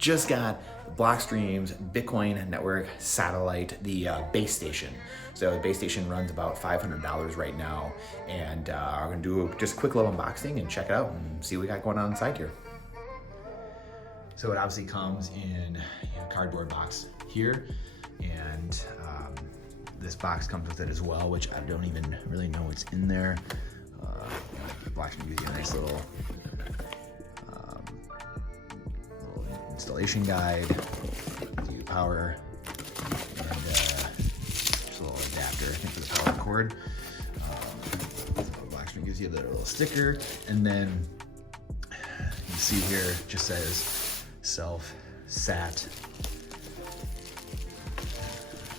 just got Blockstream's Bitcoin network satellite, the base station. So the base station runs about $500 right now, and I'm gonna do just a quick little unboxing and check it out and see what we got going on inside here. So it obviously comes in a cardboard box here, and this box comes with it as well, which I don't even really know what's in there. Blockstream gives you a nice little installation guide, gives you power, and just a little adapter, I think, for the power cord. Blockstream gives you the little sticker, and then you see here it just says self-sat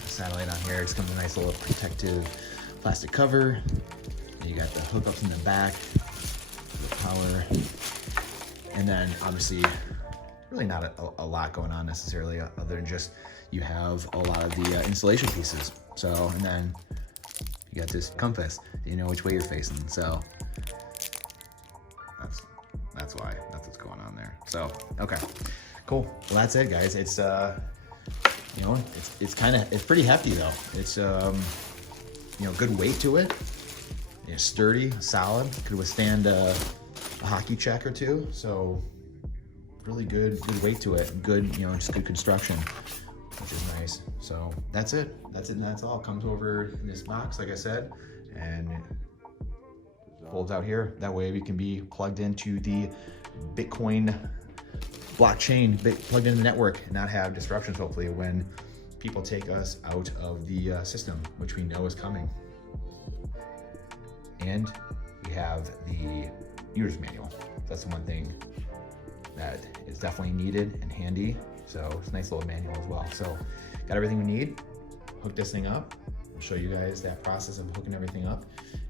satellite on here. It comes with a nice little protective plastic cover. And you got the hookups in the back, the power, and then obviously really not a lot going on necessarily, other than just you have a lot of the installation pieces. So, and then you got this compass, you know which way you're facing. So that's why, that's what's going on there. So, okay, cool. Well, that's it, guys. It's you know, it's pretty hefty though. It's you know, good weight to it. It's sturdy, solid, could withstand a hockey check or two. So really good weight to it. Good, you know, just good construction, which is nice. So that's it, and that's all. Comes over in this box, like I said, and it folds out here. That way we can be plugged into the Bitcoin blockchain, plugged into the network, and not have disruptions, hopefully, when people take us out of the system, which we know is coming. And we have the user's manual. That's the one thing that is definitely needed and handy. So it's a nice little manual as well. So got everything we need. Hook this thing up. I'll show you guys that process of hooking everything up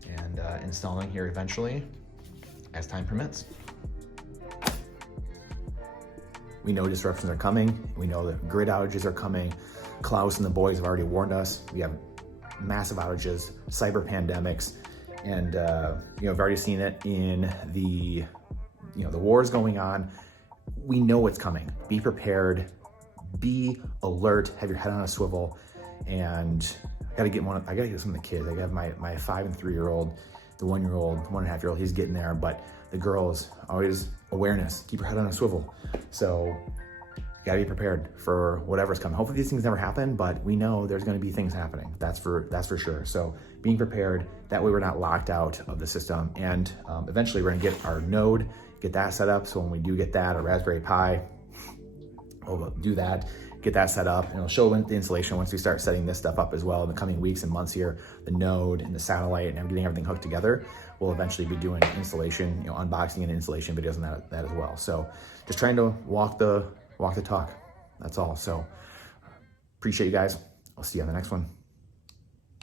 and installing here eventually as time permits. We know disruptions are coming. We know that grid outages are coming. Klaus and the boys have already warned us. We have massive outages, cyber pandemics, and you know, I've already seen it in the, you know, the wars going on. We know what's coming. Be prepared, be alert, have your head on a swivel, and I gotta get some of the kids. I got my 5 and 3-year-old, the 1-year-old, 1.5-year-old, he's getting there, but the girls, always awareness, keep your head on a swivel. So you gotta be prepared for whatever's coming. Hopefully these things never happen, but we know there's gonna be things happening. That's for sure. So being prepared, that way we're not locked out of the system. And eventually we're gonna get our node, get that set up. So when we do get that, a Raspberry Pi, we'll do that, get that set up, and it'll show the installation once we start setting this stuff up as well in the coming weeks and months here. The node and the satellite and getting everything hooked together. We'll eventually be doing installation, you know, unboxing and installation videos on that as well. So just trying to walk the talk. That's all. So appreciate you guys. I'll see you on the next one.